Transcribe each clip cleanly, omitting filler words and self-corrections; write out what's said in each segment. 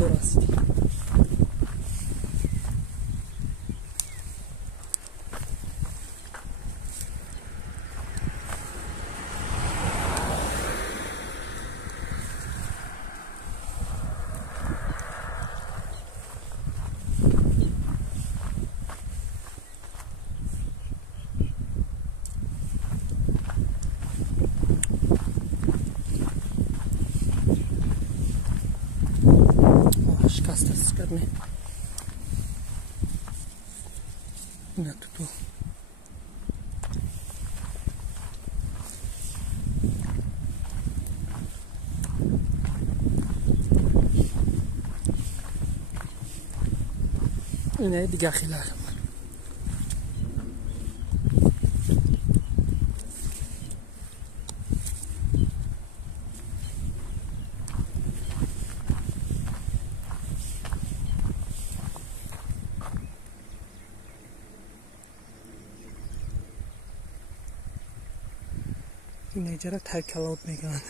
درست. شکست است کرده نه تو اینه دیگه خیلی این جرا تایکلوت میگن.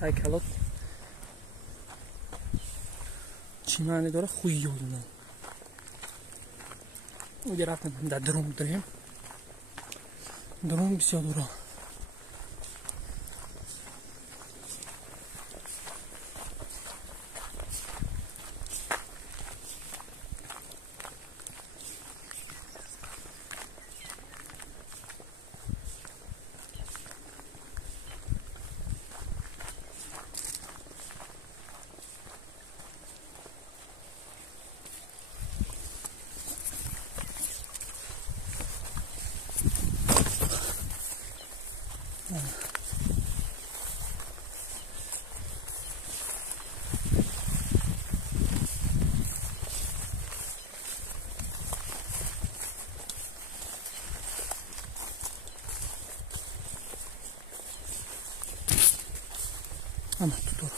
تایکلوت چی معنی داره؟ خوی یولنه. اونجا رفتم در درون داریم. درون بسیار دوره. Ama tutur.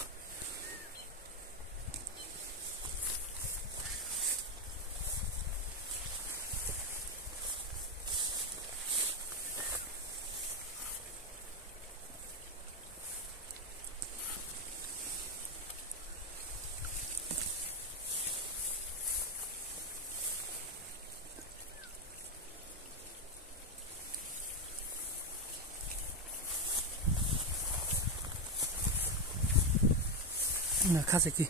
نه کسی که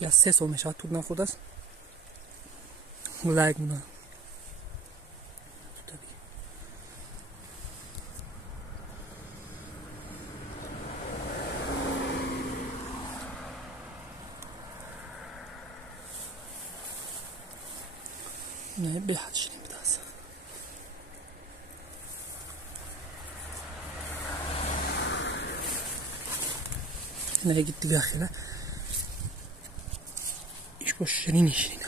یا 3 سال میشه تو نخورده است لایک مونه نه به حد شدیم بدست نه gitti داخله iş boş şirin işin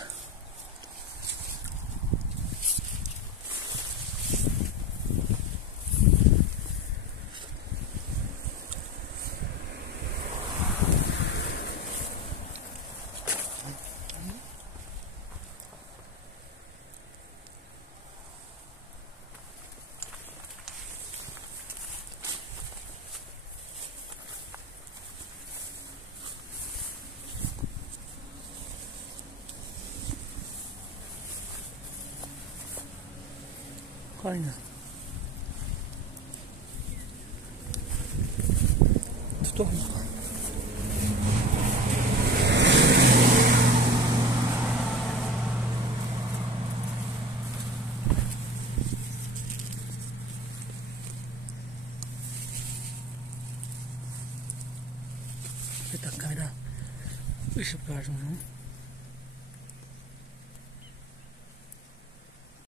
aynen. Tutuyor mu? Bir dakika, ışık verdim.